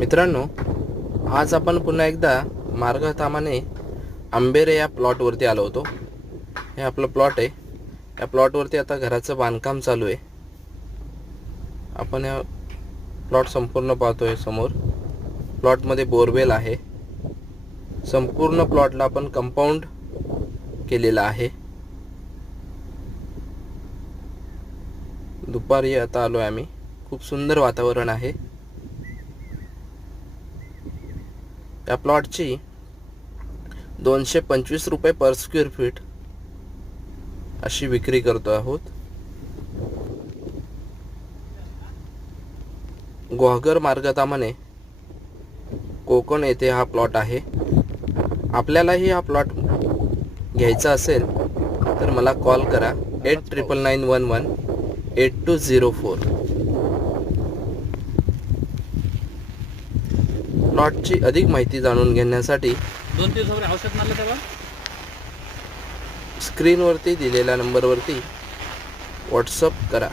मित्रांनो, आज आपण पुन्हा एकदा मार्गतामाने आंबेरे या प्लॉटवरती आलो होतो. हे आपलं प्लॉट आहे. या प्लॉटवरती आता घराचं बांधकाम चालू आहे. आपण या प्लॉट संपूर्ण पाहतोय. समोर प्लॉटमध्ये बोरवेल आहे. संपूर्ण प्लॉटला आपण कंपाऊंड केलेला आहे. दुपारी आता आलो आहे आम्ही. खूप सुंदर वातावरण आहे. या प्लॉटची 225 रुपये पर स्क्वेअर फीट अशी विक्री करतो आहोत. गोहगर मार्गतामाने कोकण येथे हा प्लॉट आहे. आपल्यालाही हा प्लॉट घ्यायचा असेल तर मला कॉल करा 8991182004. प्लॉटची अधिक माहिती जाणून घेण्यासाठी 2 दिवसावर औषध मारलं तेव्हा स्क्रीनवरती दिलेल्या नंबरवरती व्हॉट्सअप करा.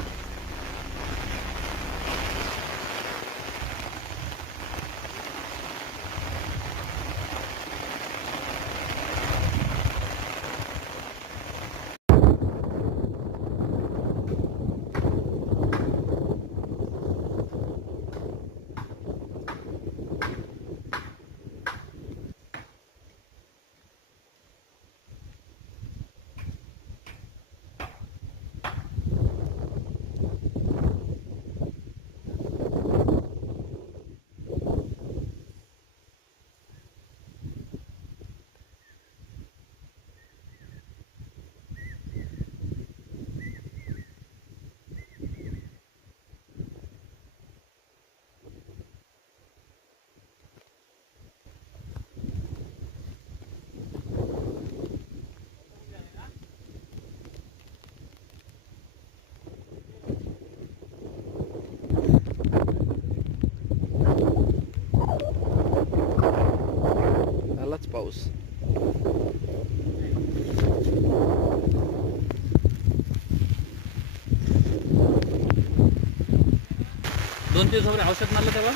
आलाच पाऊस. दोन दिवसावर औषध मारलं तेव्हा